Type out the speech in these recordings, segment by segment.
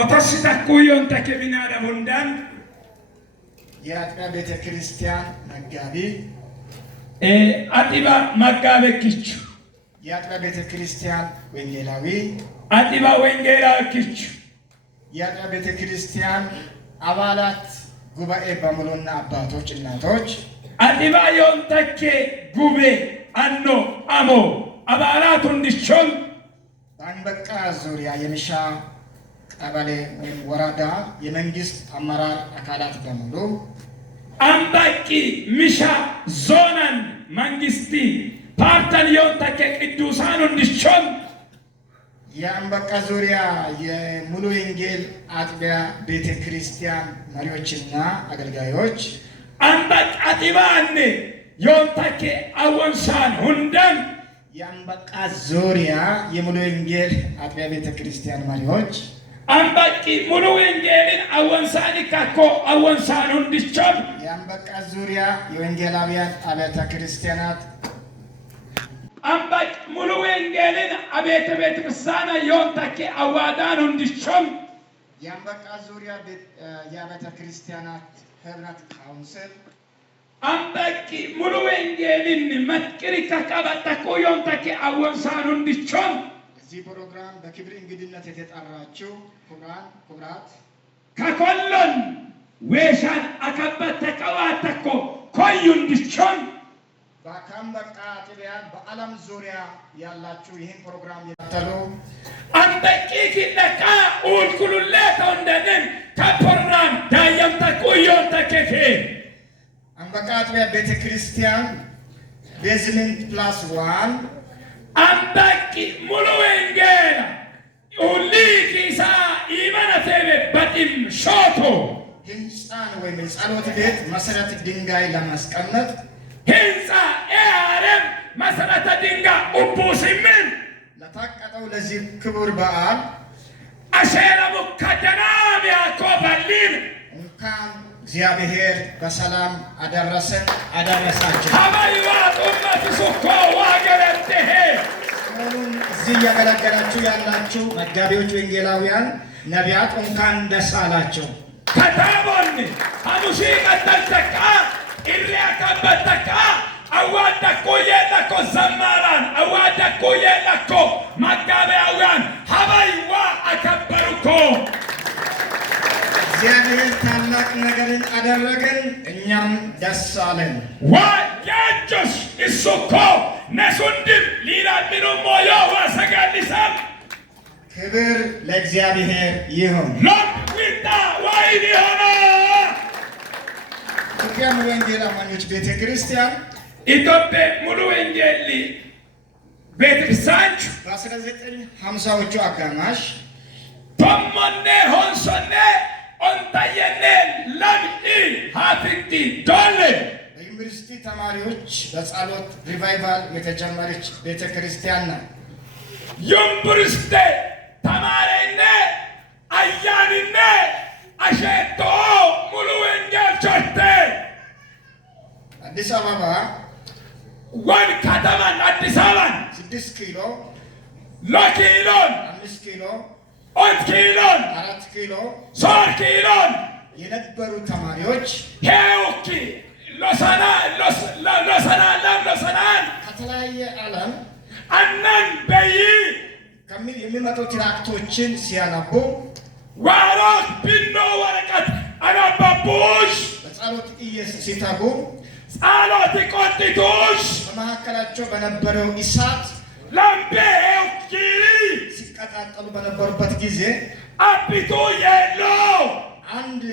ኦቶስታ ኩዮን ተከሚና ደቡንዳን የአጥቢያ ቤተ ክርስቲያን መጋቢ አጥቢያ መጋቤ ኪቹ የአጥቢያ ቤተ ክርስቲያን ወንጌላዊ አጥቢያ ወንጌላዊ ኪቹ የአጥቢያ ቤተ ክርስቲያን አባላት ጉባኤ በሙሉና አባቶች እናቶች አጥቢያ ዮንተኬ ጉቤ አኖ አሞ አባላቱ እንዲሾም በአንበቃ ዙሪያ የሚሻ ቀበሌ ወረዳ የመንግስት አመራር አካላት በሙሉ አምባቂ ሚሻ ዞናን መንግስቲ ፓርተን ዮንተኬ ቅዱሳኑ እንዲሾም የአንበቃ ዙሪያ የሙሉ ወንጌል አጥቢያ ቤተ ክርስቲያን መሪዎችና አገልጋዮች አምባቅ አጥባን ዮንተኬ አወንሳን ሁንደን የአንበቃ ዙሪያ የሙሉ ወንጌል አጥቢያ ቤተ ክርስቲያን መሪዎች አምባቂ ሙሉ ወንጌልን አወንሳን ካኮ አወንሳን እንዲሾም የአንበቃ ዙሪያ የወንጌላውያን አብያተ ክርስቲያናት አምባቅ ሙሉ ወንጌልን አቤተ ቤተ ክርስቲያን ዮንተኬ አዋዳን እንዲሾም የአንበቃ ዙሪያ የአብያተ ክርስቲያናት ህብረት ካውንስል አምባቂ ሙሉ ወንጌልን መጥቅሪ ከቀበጠኮ ዮንተኬ አወንሳን እንዲሾም እዚህ ፕሮግራም በክብር እንግድነት የተጠራችው ኩብራት ከኮሎን ወሻን አከበተ ቀዋተኮ ኮዩ እንዲሾም በአንበቃ አጥቢያ በዓለም ዙሪያ ያላችሁ ይህን ፕሮግራም የተከታተሉ አምባቂ ኪነካ ኡልኩሉሌቶ እንደነን ከፕሮግራም ዳየምተኮ ዮንተኬ አንበቃ አጥቢያ ቤተ ክርስቲያን ቤዝመንት ፕላስ 1 አምባቂ ሙሉ ወንጌል ኡሊኪሳ ኢማናቴቤ በጢም ሾቶ ህንፃን ወይም የጸሎት ቤት መሰረት ድንጋይ ለማስቀመጥ ህንፃ ኤአርኤም መሰረተ ድንጋይ ኡቡሲምን ለታቀደው ለዚህ ክቡር በዓል አሸረ ሙከደናም ያኮበሊን እንኳን እግዚአብሔር በሰላም አደረሰን አደረሳችሁ። ሀባይዋ ጡመት ሱኮ ዋገለትሄ ሰሞኑን እዚህ እያገለገላችሁ ያላችሁ መጋቢዎች፣ ወንጌላውያን፣ ነቢያት እንኳን ደስ አላችሁ። ከታቦን ሐሙሲ ቀጠልተካ ኢሪያ ከበተካ አዋደኮ የለኮ ዘማራን አዋደኮ የለኮ መጋቢያውያን ሀባይዋ አከበሩኮ እግዚአብሔር ታላቅ ነገርን አደረገን፣ እኛም ደስ አለን። ዋያጆስ እሱኮ ነሱንድም ሊላሚኑ ሞዮ ወሰጋሊሳም ክብር ለእግዚአብሔር ይሁን። ሎዊታ ወይን ሆነ ኢትዮጵያ ሙሉ ወንጌል አማኞች ቤተ ክርስቲያን ኢትዮጵያ ሙሉ ወንጌል ቤተ ክርስቲያን በ1950ዎቹ አጋማሽ ቶሞኔ ሆንሶኔ ኦንታየኔ ለምኢ ሀፍቲ ዶሌ በዩኒቨርሲቲ ተማሪዎች በጸሎት ሪቫይቫል የተጀመረች ቤተ ክርስቲያን ናት። ዩኒቨርሲቲ ተማሪኔ አያንኔ አሸቶ ሙሉ ወንጌል ቸርቴ አዲስ አበባ ወን ከተማን አዲስ አበባን 6 ኪሎ ለኪሎን 5 ኪሎ 8 ኪሎን 4 ኪሎ 3 ኪሎን የነበሩ ተማሪዎች ሄውኪ ሎሰናን ከተለያየ ዓለም አነን በይ የሚመጡ ትራክቶችን ሲያነቡ ዋሮት ቢኖ ወረቀት አናባቡሽ በጸሎት ሲተጉ ጸሎት ቆጥቶሽ በመካከላቸው በነበረው እሳት ላምቤ ሄውኪ ሲቀጣጠሉ በነበሩበት ጊዜ አቢቱ የሎ አንድ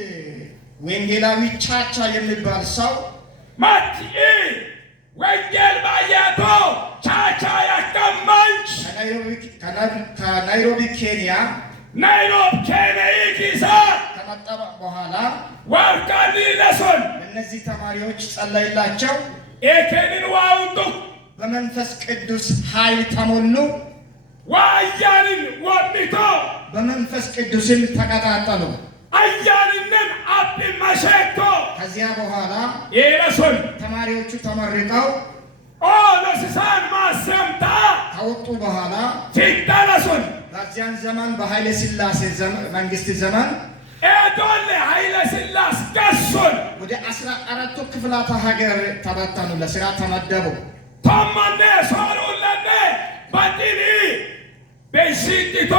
ወንጌላዊ ቻቻ የሚባል ሰው ማቲ ወንጌል ባያቶ ቻቻ ያቀማንች ከናይሮቢ ኬንያ ናይሮቢ ኬንያ ኪሳ ከመጣ በኋላ ዋርካሊ ለሶን እነዚህ ተማሪዎች ጸለይላቸው። ኤኬንን ዋውጡ በመንፈስ ቅዱስ ኃይል ተሞሉ። ዋያንን ወሚቶ በመንፈስ ቅዱስም ተቀጣጠሉ። አያንንን አቢ መሸቶ ከዚያ በኋላ ኤለሶን ተማሪዎቹ ተመርቀው ለስሳን ማሰምታ ከወጡ በኋላ ሲታለሶን በዚያን ዘመን በኃይለ ሥላሴ መንግስት ዘመን ኤዶሌ ኃይለ ሥላሴ ገሱን ወደ 14 ክፍላተ ሀገር ተበተኑ፣ ለሥራ ተመደቡ። ተማነ ሶሩለነ ባዲኒ በሽቲቶ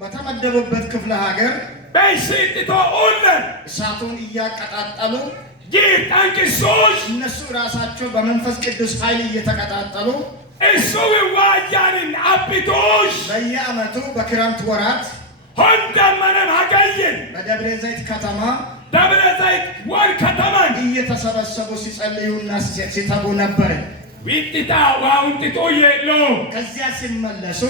በተመደቡበት ክፍለ ሀገር በሽቲቶ ኡለ እሳቱን እያቀጣጠሉ ጊጣንኪሶች እነሱ ራሳቸው በመንፈስ ቅዱስ ኃይል እየተቀጣጠሉ እሱ ዋያንን አብቶሽ በየዓመቱ በክረምት ወራት ሆንደመነን ሀገይን በደብረ ዘይት ከተማ ደብረ ዘይት ወር ከተማን እየተሰበሰቡ ሲጸልዩና ሲተጉ ነበር። ዊጥታ ዋውንጥቶ የሎ ከዚያ ሲመለሱ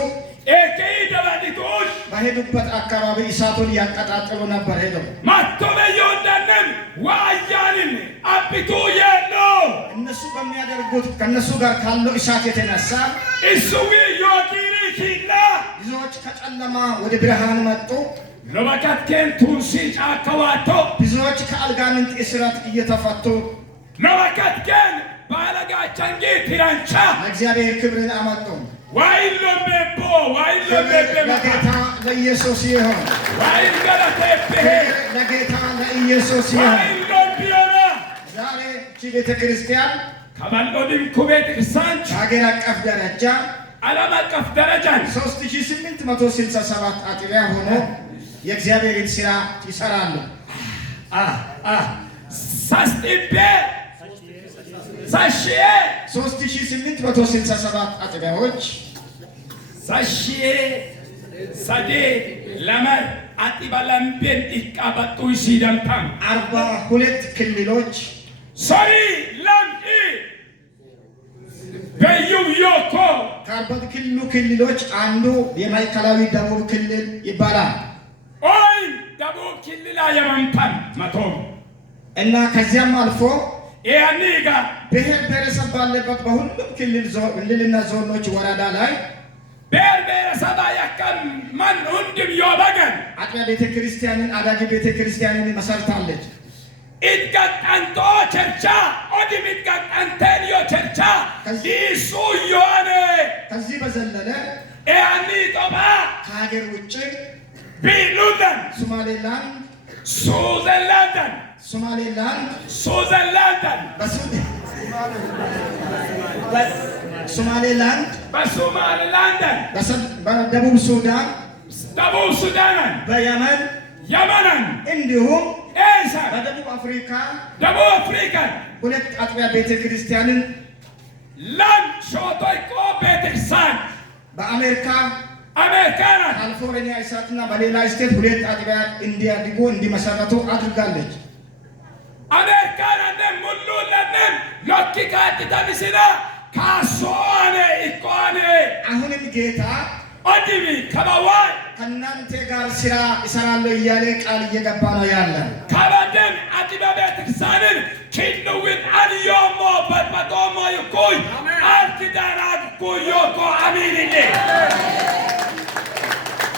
ኤከይ ደባዲቶሽ በሄዱበት አካባቢ እሳቱን ያቀጣጥሉ ነበር። ሄደው ማቶበየው እንደነን ዋያንን አብቶ የሎ እነሱ በሚያደርጉት ከነሱ ጋር ካለው እሳት የተነሳ እሱዊ ዮኪኒ ኪላ ብዙዎች ከጨለማ ወደ ብርሃን መጡ። ለበቀት ከንቱሲ ጫከዋቶ ብዙዎች ከአልጋንንት እስራት እየተፈቱ ለበቀት ከን ባለጋቸንጌ ትራንቻ እግዚአብሔር ክብርን አመጡ። ዋይሎ ቤቦ ዋይሎ ቤቤ ለጌታ ለኢየሱስ ይሁን። ዋይሎ ገለቴ ለጌታ ለኢየሱስ ይሁን። ዋይሎ ቢዮና ዛሬ እቺ ቤተክርስቲያን ከማልዶድም ኩቤት ክርስቲያኖች በሀገር አቀፍ ደረጃ ዓለም አቀፍ ደረጃን 3867 አጥቢያ ሆኖ የእግዚአብሔርን ሥራ ይሰራሉ። ሳስቲቤ ሳሺዬ 3867 አጥቢያዎች ሳሺዬ ሳዴ ለመር አጢባላምቤን ኢቃባጡ ሲደምታም 42 ክልሎች ሶሪ ለምኢ በዩም ዮኮ ከ40 ክልሎች አንዱ የማዕከላዊ ደቡብ ክልል ይባላል። ኦይ ደቡብ ክልል የመምታም መቶም እና ከዚያም አልፎ ያኒጋ ብሔር ብሔረሰብ ባለበት በሁሉም ክልልና ዞኖች ወረዳ ላይ ብሔር ብሔረሰብ ያከም ማን ሁንድም ዮበገን አጥቢያ ቤተክርስቲያንን አዳጊ ቤተክርስቲያንን መሰርታለች። ኢትጋጣንቶ ቸርቻ ኦዲም ኢትጋጣንቴልዮ ቸርቻ ይሱ ዮነ ከዚህ በዘለለ ያኒ ጦባ ከሀገር ውጭ ቢሉደን ሶማሌላንድ ሱዘላንደን ሶማሌላንድ በደቡብ ሱዳን በየመን እንዲሁም በደቡብ አፍሪካ ሁለት አጥቢያ ቤተክርስቲያንን ለም ሾቶይቆ ቤተክርስቲያን በአሜሪካ ካሊፎርኒያ እሳትና በሌላ ስቴት ሁለት አጥቢያ እንዲያድጉ እንዲመሰረቱ አድርጋለች። አሜሪካን አንደም ሙሉ ለነም ሎኪካት ተምስና ካሶኔ ኢኮኔ አሁንም ጌታ ኦዲሚ ከበዋይ ከእናንተ ጋር ስራ እሰራለሁ እያለ ቃል እየገባ ነው ያለ። ከበደም አጥቢያ ቤተክርስቲያንን ኪንዱዊን አንዮሞ በጥበጦሞ ይኩይ አልኪዳና ኩዮኮ አሚንኔ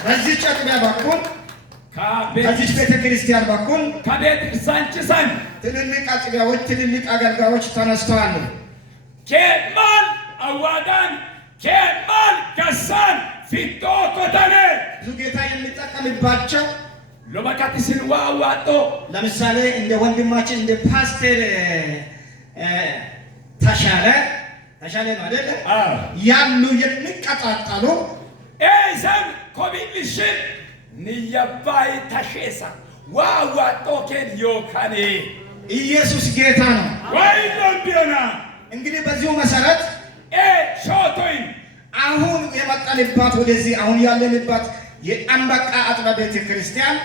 በዚህ አጥቢያ በኩል ከዚህ ቤተክርስቲያን በኩል ከቤተክርስቲያን ጭሰን ትልልቅ አጥቢያዎች ትልልቅ አገልጋዮች ተነስተዋል። ኬማል አዋዳን ኬማል ገሳን ፊቶ ኮተኔ ብዙ ጌታ የሚጠቀምባቸው ሎበካቲስን ዋዋጦ ለምሳሌ እንደ ወንድማችን እንደ ፓስተር ተሻለ ነው አይደለ? ያሉ የሚቀጣጠሉ ኤሰን ኮቢልሽን ንየባይ ተሼሳ ዋዋጦ ኬን ዮካኔ ኢየሱስ ጌታ ነው። ዋይሎን ቢዮና እንግዲህ በዚሁ መሰረት ሾቶይ አሁን የመጣንባት ወደዚህ አሁን ያለንባት የአንበቃ አጥቢያ ቤተክርስቲያን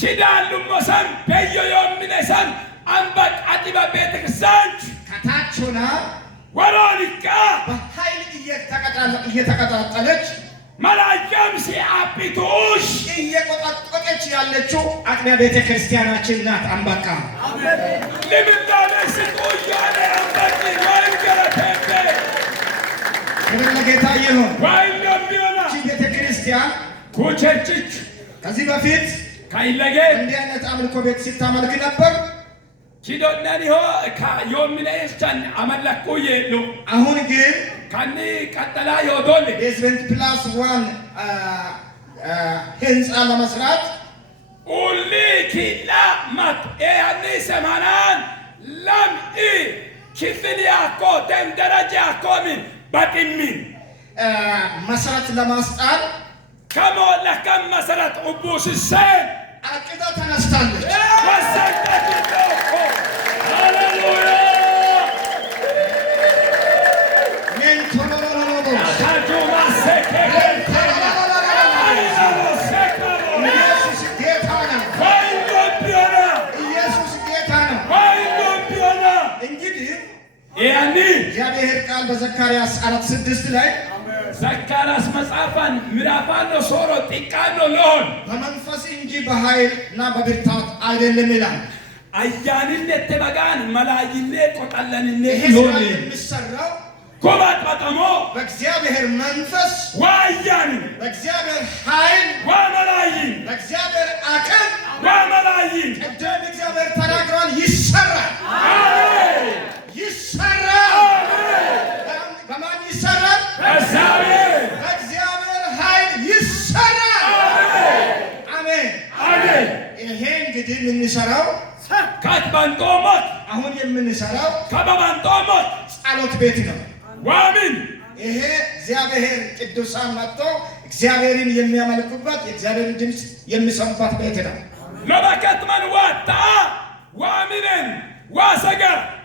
ኪዳሉ ሞሰን በየዮምነሰን አንበቃ አጥቢያ ቤተክርስቲያን ከታች ሆና ወሮኒካ በኃይል እየተቀጣጠለች መላየም ሲአፒቱሽ እየቆጠቆጠች ያለችው አጥቢያ ቤተክርስቲያናችን ናት። አንበቃ ለምንዳነ ሲቆያለ አንበቂ ወይም ገለቴ ክብር ለጌታ ይሁን። ዋይሎም ቢዮና ቤተክርስቲያን ኩቸችች ከዚህ በፊት ካይለጌ እንዲህ አይነት አምልኮ ቤት ሲታመልክ ነበር። ኪዶናኒሆ ከዮምነስቻን አመለኩ የሉ አሁን ግን ከኒ ቀጠላ ዮዶል ቤዝመንት ፕላስ 1 ህንፃ ለመስራት ኡሊ ኪላ ማት ያኒ ሰማናን ለም ክፍል ያኮ ደም ደረጃ ኮሚን ባቂሚን መሰረት ለማስጣል ከሞላ ከም መሰረት ኡቡስሰን አቅዳ ተነስታለች። ወሰደትኮ ሃሌሉያ ሜንቶሎሎሎሎ ታጁማ ሰከረ ኢየሱስ ጌታ ነው። ኢየሱስ ጌታ ነው። እንግዲህ ያኒ እግዚአብሔር ቃል በዘካርያስ 4:6 ላይ ዘካርያስ መጽሐፋን ምዕራፋን ሶሮ ጢቃኖ ሎን በመንፈስ እንጂ በኃይል እና በብርታት አይደለም ይላል። አያንነት ተበጋን መላይኔ ቆጣለንኔ ይሄ ሎን የሚሰራው ኮባት በጠሞ በእግዚአብሔር መንፈስ ዋያን በእግዚአብሔር ኃይል ወመላይን በእግዚአብሔር አቅም ወመላይን ቅድም እግዚአብሔር ተናግሯል። ይሰራል። አሜን ይሰራል። በማን ይሰራል? በእግዚአብሔር ኃይል ይሰራል። አሜን አሜን። ይሄ እንግዲህ የምንሰራው ካትባንጦሞት አሁን የምንሰራው ከበባንጦሞት ጸሎት ቤት ነው። ዋሚን ይሄ እግዚአብሔር ቅዱሳን መጥቶ እግዚአብሔርን የሚያመልኩበት የእግዚአብሔርን ድምፅ የሚሰሙበት ቤት ነው። ለበከትመን ዋታ ዋሚንን ዋሰገ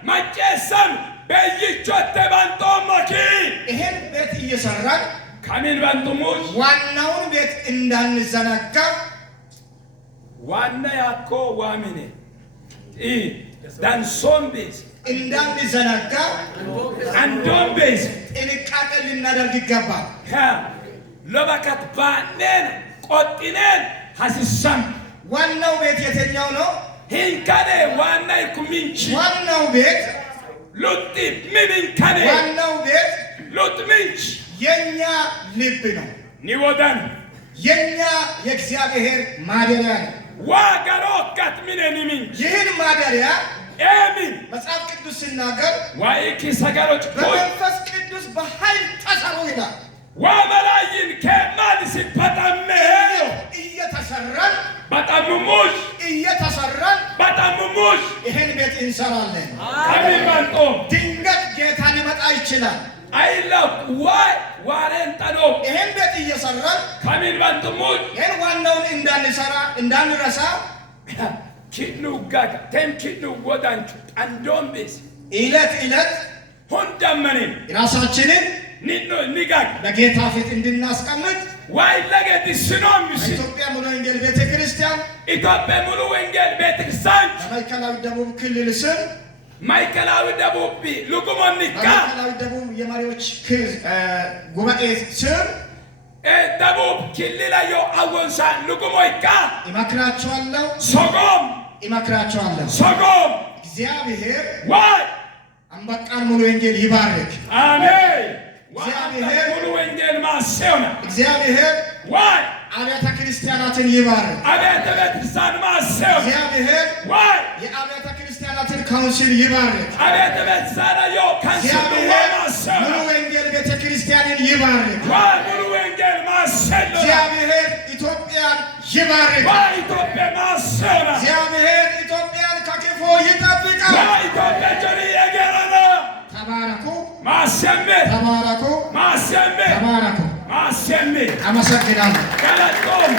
መጨሰም በይቾተ ባንጦሞኪ ይሄን ቤት እየሰራን ከሚን ባንጦሞች ዋናውን ቤት እንዳንዘናጋ ዋና ያኮ ዋሚኔ ዳንሶን ቤት እንዳንዘናጋ አንዶን ቤት ጥንቃቄ ልናደርግ ይገባል። ለበከት ባኔን ቆጥኔን ሐሲሳም ዋናው ቤት የትኛው ነው? ሂንካኔ ዋና ይኩሚንች ዋናው ቤት ሉጢ ሚንካኔ ዋናው ቤት ሉጥ ሚንች የኛ ልብ ነው። ኒወዳን የኛ የእግዚአብሔር ማደሪያ ነው። ዋጋሮካት ሚነኒ ሚንች ይህን ማደሪያ ኤሚን መጽሐፍ ቅዱስ ሲናገር ዋይኪ ሰጋሮች በመንፈስ ቅዱስ በኃይል ተሰሩ ይላል። ወመላይን ከማን ሲፈጠመ እየተሰራን በጣምሙሽ እየተሰራን በጣምሙሽ ይሄን ቤት እንሰራለን። ከሚባንጦ ድንገት ጌታ ሊመጣ ይችላል። አይላው ዋሬን ጠኖ ይሄን ቤት እየሰራን ከሚባንጦሙሽ ይሄን ዋናውን እንዳንረሳ ኪድኑ ጋጋ ተም ኪድኑ ወዳንቹ አንዶም ቤስ ዕለት ሁንደመኔን ራሳችንን ንጋግ በጌታ ፊት እንድናስቀምጥ ዋይ ለገዲ ስኖም ይስ ኢትዮጵያ ሙሉ ወንጌል ቤተክርስቲያን ኢትዮጵያ ሙሉ ወንጌል ቤተክርስቲያን በማዕከላዊ ደቡብ ክልል ስር ማዕከላዊ ደቡብ ሉጉሞኒካ በማዕከላዊ ደቡብ የመሪዎች ጉባኤ ስር ደቡብ ክልል አዮ አወንሳ ሉጉሞይካ ይመክራቸዋለሁ። ሶጎም እግዚአብሔር ዋይ አምባቃን ሙሉ ወንጌል ይባርክ። አሜን። እግዚአብሔር ሙሉ ወንጌል ማሰውና እግዚአብሔር ዋይ አብያተ ክርስቲያናትን ይባርክ። አብያተ ቤተክርስቲያን ማሰው እግዚአብሔር ዋይ የአብያተ ክርስቲያናትን ካውንስል ይባርክ። አብያተ ቤተክርስቲያን አዮ ካንሰል ማሰው ሙሉ ወንጌል ቤተክርስቲያንን ይባርክ። ዋይ ሙሉ ወንጌል ማሰው እግዚአብሔር ኢትዮጵያን ይባርክ። ዋይ ኢትዮጵያ ማሰውና እግዚአብሔር ኢትዮጵያን ከክፉ ይጠብቃል። ዋይ ኢትዮጵያ ጀሪ የገረና ተባረኩ። ተባረኩ። ተባረኩ። ማሰሜ ተባረኩ። ማሰሜ አመሰግናለሁ። ገለጦም